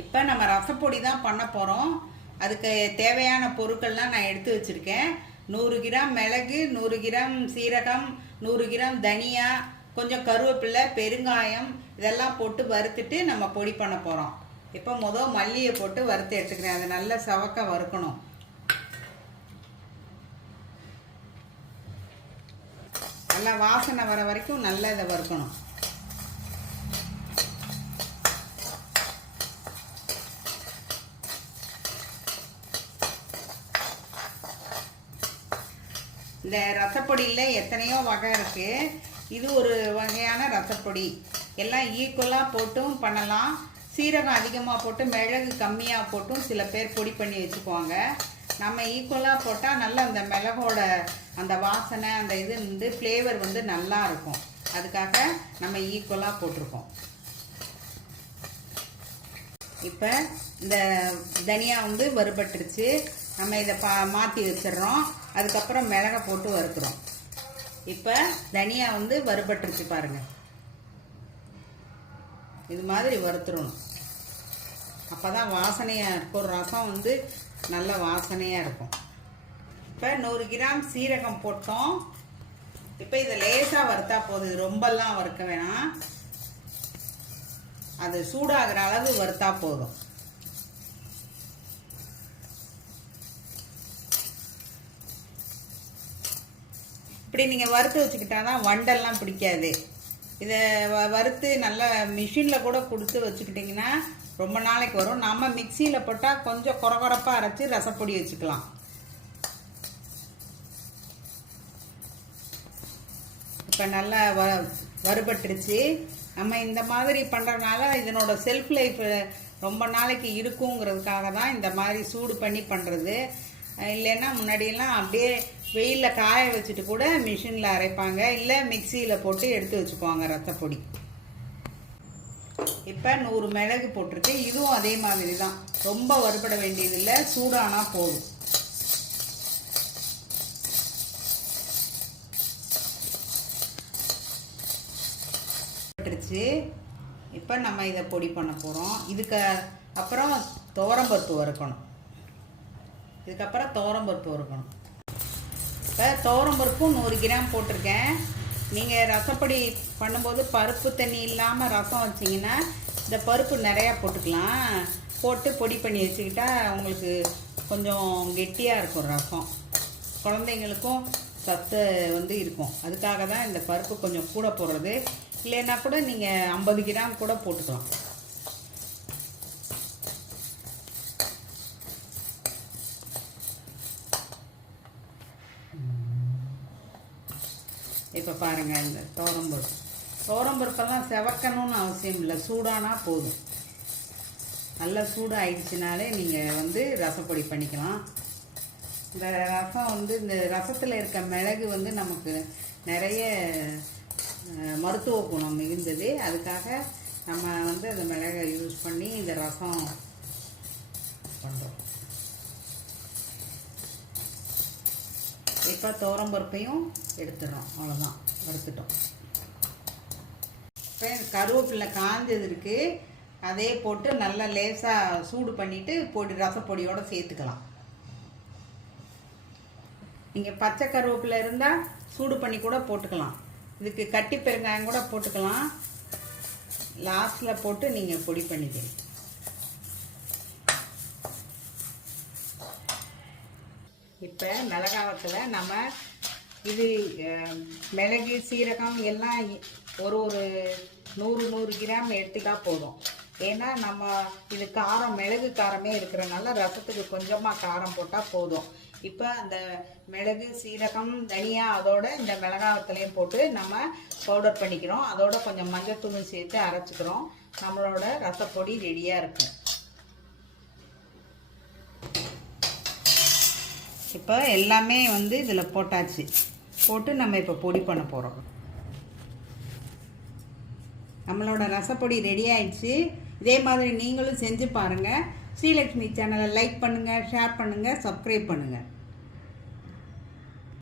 இப்போ நம்ம ரசப்பொடி தான் பண்ண போகிறோம் அதுக்கு தேவையான பொருட்கள்லாம் நான் எடுத்து வச்சுருக்கேன். நூறு கிராம் மிளகு நூறு கிராம் சீரகம் நூறு கிராம் தனியா கொஞ்சம் கருவேப்பிலை பெருங்காயம் இதெல்லாம் போட்டு வறுத்துட்டு நம்ம பொடி பண்ண போகிறோம் இப்போ மொதல் மல்லியை போட்டு வறுத்து எடுத்துக்கிறேன். அது நல்ல சவக்க வறுக்கணும். நல்லா வாசனை வர வரைக்கும் நல்லா இதை வறுக்கணும். இந்த ரசப்பொடியில் எத்தனையோ வகை இருக்குது இது ஒரு வகையான ரசப்பொடி. எல்லாம் ஈக்குவலாக போட்டும் பண்ணலாம். சீரகம் அதிகமாக போட்டு மிளகு கம்மியாக போட்டும் சில பேர் பொடி பண்ணி வச்சுக்குவாங்க. நம்ம ஈக்குவலாக போட்டால் நல்லா அந்த மிளகோட அந்த வாசனை அந்த இது வந்து ஃப்ளேவர் வந்து நல்லா இருக்கும். அதுக்காக நம்ம ஈக்குவலாக போட்டிருக்கோம். இப்போ இந்த தனியா வந்து வறுபட்டுருச்சு. நம்ம இதை பா மாற்றி வச்சிடுறோம். அதுக்கப்புறம் மிளகை போட்டு வறுக்கிறோம். இப்போ தனியா வந்து வறுபட்டுருச்சு பாருங்க. இது மாதிரி வறுத்துடணும். அப்போ தான் வாசனையாக இருக்கும் ரசம் வந்து நல்ல வாசனையாக இருக்கும். இப்போ நூறு கிராம் சீரகம் போட்டோம். இப்போ இதை லேசாக வறுத்தா போதும். இது ரொம்பலாம் வறுக்க வேணாம். அது சூடாகிற அளவு வறுத்தா போதும். இப்படி நீங்கள் வறுத்து வச்சுக்கிட்டா தான் வண்டெல்லாம் பிடிக்காது. இதை வ- வறுத்து நல்லா மிஷினில் கூட கொடுத்து வச்சுக்கிட்டிங்கன்னா ரொம்ப நாளைக்கு வரும். நம்ம மிக்சியில் போட்டால் கொஞ்சம் குறகுறப்பாக அரைச்சி ரசப்பொடி வச்சுக்கலாம். இப்போ நல்லா வ வறுபட்டுருச்சு. நம்ம இந்த மாதிரி பண்ணுறதுனால இதனோட செல்ஃப் லைஃப் ரொம்ப நாளைக்கு இருக்குங்கிறதுக்காக தான் இந்த மாதிரி சூடு பண்ணி பண்ணுறது இல்லைன்னா முன்னாடியெல்லாம் அப்படியே வெயிலில் காய வச்சுட்டு கூட மிஷினில் அரைப்பாங்க. இல்லை மிக்சியில் போட்டு எடுத்து வச்சுக்குவாங்க ரத்தப்பொடி இப்போ நூறு மிளகு போட்டிருக்கு இதுவும் அதே மாதிரி தான். ரொம்ப வறுபட வேண்டியதில்லை. சூடானா போதும். போட்டுருச்சு. இப்போ நம்ம இதை பொடி பண்ண போகிறோம் இதுக்கு அப்புறம் துவரம்பருப்பு வறுக்கணும். இதுக்கப்புறம் துவரம்பருப்பு வறுக்கணும். இப்போ துவரம்பருப்பும் நூறு கிராம் போட்டிருக்கேன். நீங்கள் ரசப்படி பண்ணும்போது பருப்பு தண்ணி இல்லாமல் ரசம் வச்சிங்கன்னா இந்த பருப்பு நிறையா போட்டுக்கலாம். போட்டு பொடி பண்ணி வச்சுக்கிட்டா உங்களுக்கு கொஞ்சம் கெட்டியாக இருக்கும் ரசம். குழந்தைங்களுக்கும் சத்து வந்து இருக்கும். அதுக்காக தான் இந்த பருப்பு கொஞ்சம் கூட போடுறது. இல்லைன்னா கூட நீங்கள் ஐம்பது கிராம் கூட போட்டுக்கலாம். இப்போ பாருங்கள் இந்த துவரம்பருப்பு துவரம்பருப்பெல்லாம் செவக்கணும்னு அவசியம் இல்லை சூடானா போதும். நல்லா சூடு ஆயிடுச்சுனாலே நீங்கள் வந்து ரசப்பொடி பண்ணிக்கலாம். இந்த ரசம் வந்து இந்த ரசத்தில் இருக்க மிளகு வந்து நமக்கு நிறைய மருத்துவ குணம் மிகுந்தது அதுக்காக நம்ம வந்து அந்த மிளகை யூஸ் பண்ணி இந்த ரசம் பண்ணுறோம் இப்போ துவரம்பருப்பையும் எடுத்துடுறோம். அவ்வளோதான் வறுத்துட்டோம் இப்போ கருவேப்பிலை காஞ்சது இருக்குது அதே போட்டு நல்லா லேசாக சூடு பண்ணிவிட்டு பொடி ரசப்பொடியோடு சேர்த்துக்கலாம். நீங்கள் பச்சை கருவேப்பிலை இருந்தால் சூடு பண்ணி கூட போட்டுக்கலாம். இதுக்கு கட்டி பெருங்காயம் கூட போட்டுக்கலாம். லாஸ்ட்டில் போட்டு நீங்கள் பொடி பண்ணிக்கலாம். இப்போ மிளகாவத்தில் நம்ம இது மிளகு சீரகம் எல்லாம் ஒரு ஒரு நூறு நூறு கிராம் எடுத்துட்டா போதும். ஏன்னா நம்ம இது காரம் மிளகு காரமே இருக்கிறனால ரசத்துக்கு கொஞ்சமாக காரம் போட்டால் போதும். இப்போ அந்த மிளகு சீரகம் தனியா அதோட இந்த மிளகாவத்திலையும் போட்டு நம்ம பவுடர் பண்ணிக்கிறோம். அதோட கொஞ்சம் மஞ்சள் தூள் சேர்த்து அரைச்சிக்கிறோம். நம்மளோட ரசப்பொடி ரெடியாக இருக்கும் இப்போ எல்லாமே வந்து இதில் போட்டாச்சு. போட்டு நம்ம இப்போ பொடி பண்ண போகிறோம் நம்மளோட ரசப்பொடி ரெடி ஆயிடுச்சு. இதே மாதிரி நீங்களும் செஞ்சு பாருங்கள் ஸ்ரீலக்ஷ்மி சேனலை லைக் பண்ணுங்கள் ஷேர் பண்ணுங்கள் சப்ஸ்கிரைப் பண்ணுங்கள்